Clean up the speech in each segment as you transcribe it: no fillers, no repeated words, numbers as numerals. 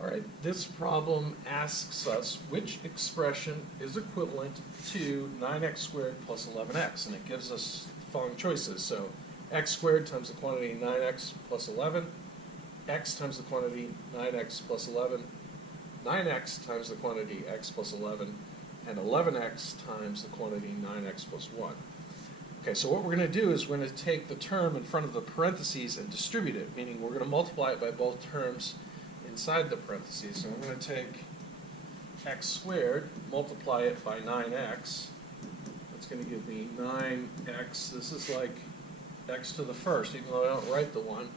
All right, this problem asks us which expression is equivalent to 9x squared plus 11x, and it gives us the following choices. So x squared times the quantity 9x plus 11, x times the quantity 9x plus 11, 9x times the quantity x plus 11, and 11x times the quantity 9x plus 1. Okay, so what we're going to do is we're going to take the term in front of the parentheses and distribute it, meaning we're going to multiply it by both terms inside the parentheses. So I'm going to take x squared, multiply it by 9x. That's going to give me 9x. This is like x to the first, even though I don't write the 1.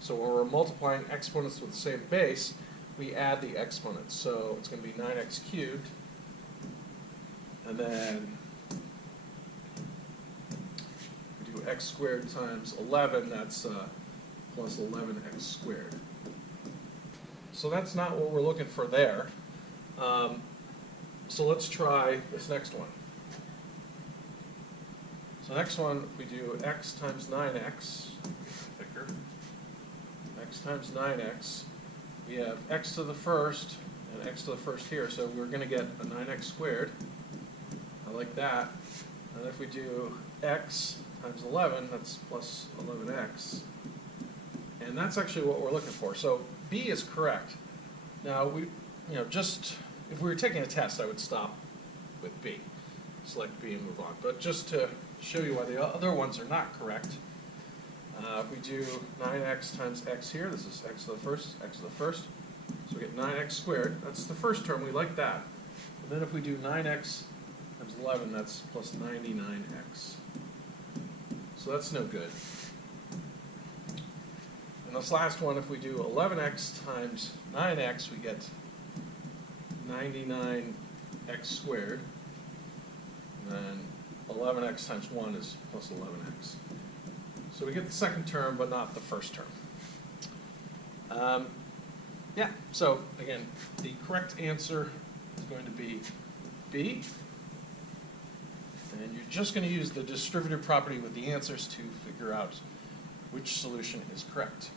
So when we're multiplying exponents with the same base, we add the exponents. So it's going to be 9x cubed. And then we do x squared times 11. That's plus 11x squared. So that's not what we're looking for there. So let's try this next one. So next one, we do x times 9x, thicker, x times 9x. We have x to the first and x to the first here, so we're going to get a 9x squared. I like that. And if we do x times 11, that's plus 11x. And that's actually what we're looking for. So B is correct. Now, just if we were taking a test, I would stop with B. Select B and move on. But just to show you why the other ones are not correct, if we do 9x times x here, this is x to the first, x to the first. So we get 9x squared. That's the first term. We like that. And then if we do 9x times 11, that's plus 99x. So that's no good. And this last one, if we do 11x times 9x, we get 99x squared. And then 11x times 1 is plus 11x. So we get the second term, but not the first term. Yeah, so again, the correct answer is going to be B. And you're just going to use the distributive property with the answers to figure out which solution is correct.